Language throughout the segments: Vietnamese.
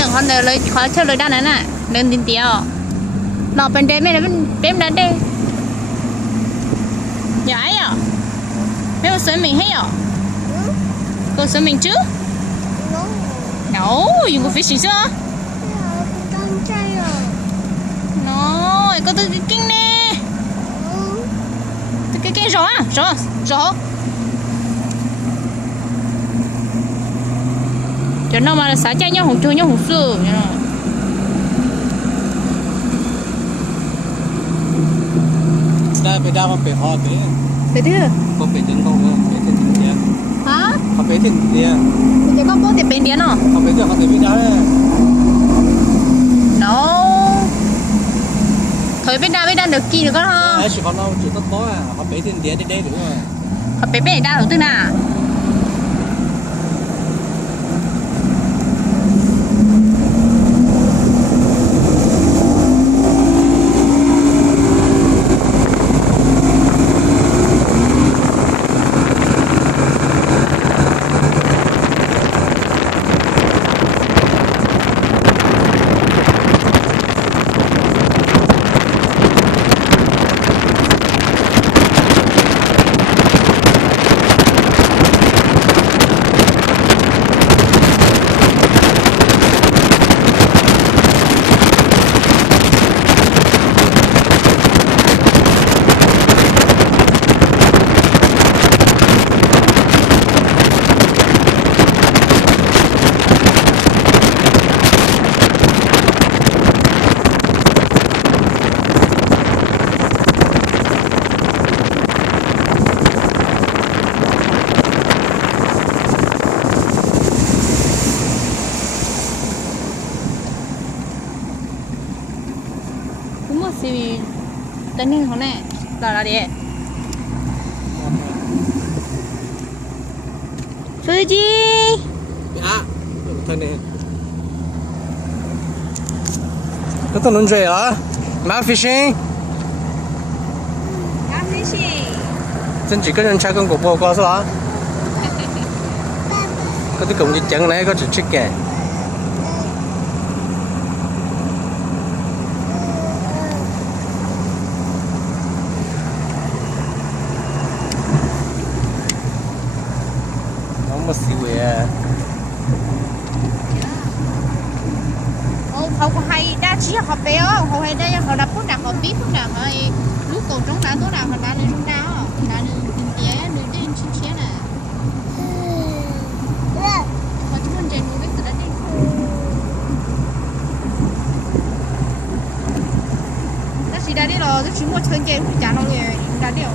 หนึ่งคนเดียวเลยขอเชิญเลยด้านนั้นน่ะเดินเดียวเราเป็นเดย์ไม่ได้เป็นด้านเดย์ใหญ่อ่ะไม่ว่าสวยmình hay à cô swimming mình chứ no you go fishing chưa no cô tôi kinh nè cái rõ à rõ cho nó mà xả chai nhau hồng chơi nhau hồng xưaได้ไปได้มาเป็นฮอตเลยไปที่ก็ไปถึงเขาไปถึงอินเดียฮะเขาไปถึงอินเดียเดี๋ยวก็โป๊ะแต่เป็นเดียเนาะเขาไปถึงเขาไม่ได้ no thôi bên đa được kỳ được không? Chỉ còn đâu chỉ tốt bó à, họ bé thiên đĩa đây đúng không? Họ bé bên đa đầu tư nào? Thì tên này hôm nay là đi Fuji à thôi nè nó tao muốn chơi à má fishing真几个人才跟我报告是吧？嗰啲咁熱整咧，嗰條出嘅。có xíu vậy họ hay đa chỉ họ bé họ hay đây họ đập phút nào họ biết phút nào hay lúc cầu trống đã tối nào họ đã lên trong đá đã lên kinh tế lên trên chín chế này họ chúng mình chạy núi biết từ đó đi nó chỉ đã đi rồi nó chỉ một thân chơi cũng chả đâu rồi đã đi rồi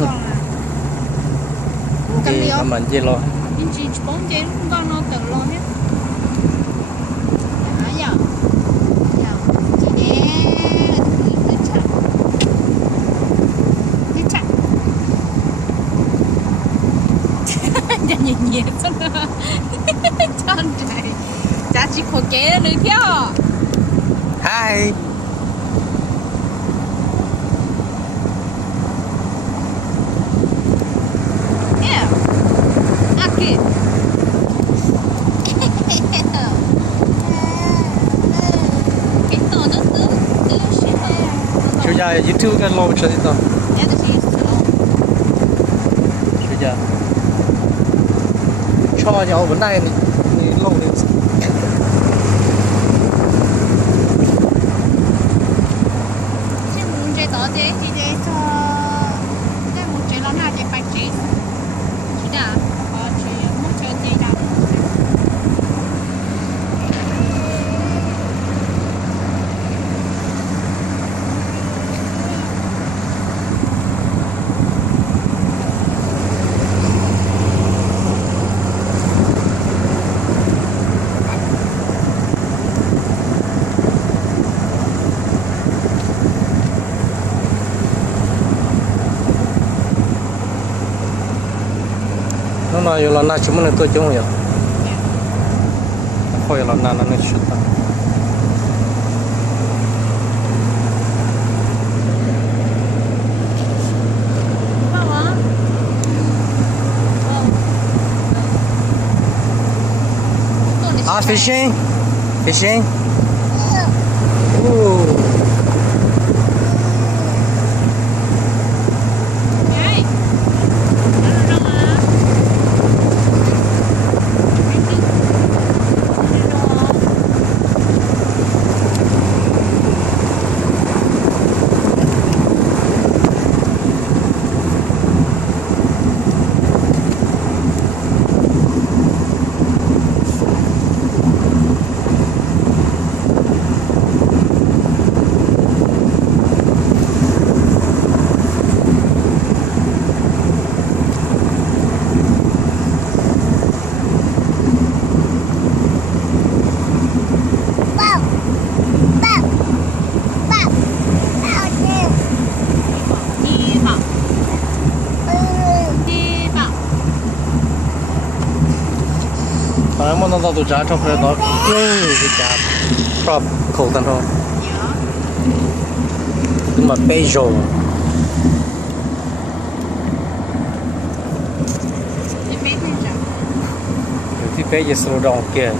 còn là cầm đi không mình chơi lo nhưng chỉ bóng chơi cũng con nó tự lo hết nhẹ cho nó chân này giá trị khổ kế nữa theo hi yeah aki cái to nó tứ xí hơn chú già YouTube cái lâu chưa đi tao yeah the she chú già cho nhau vấn đề thì lâu đi chứ muốn chơi đó thì chơi cho cái muốn chơi nó nào chơi phải chơi chứ đã có chơi muốn chơi chơi đâu nó nói là na chúng mình tôi chung rồi thôi là na nó chút ta fishing fishing Ooh. ไงแล้วเรามาไม่ถึงไม่รอ 대박. 대박. Phải mà nó tụi cha trong cái đó cái cha prop khẩu thân thôi nhưng mà beige Cái bé này chả. thì beige slow down kia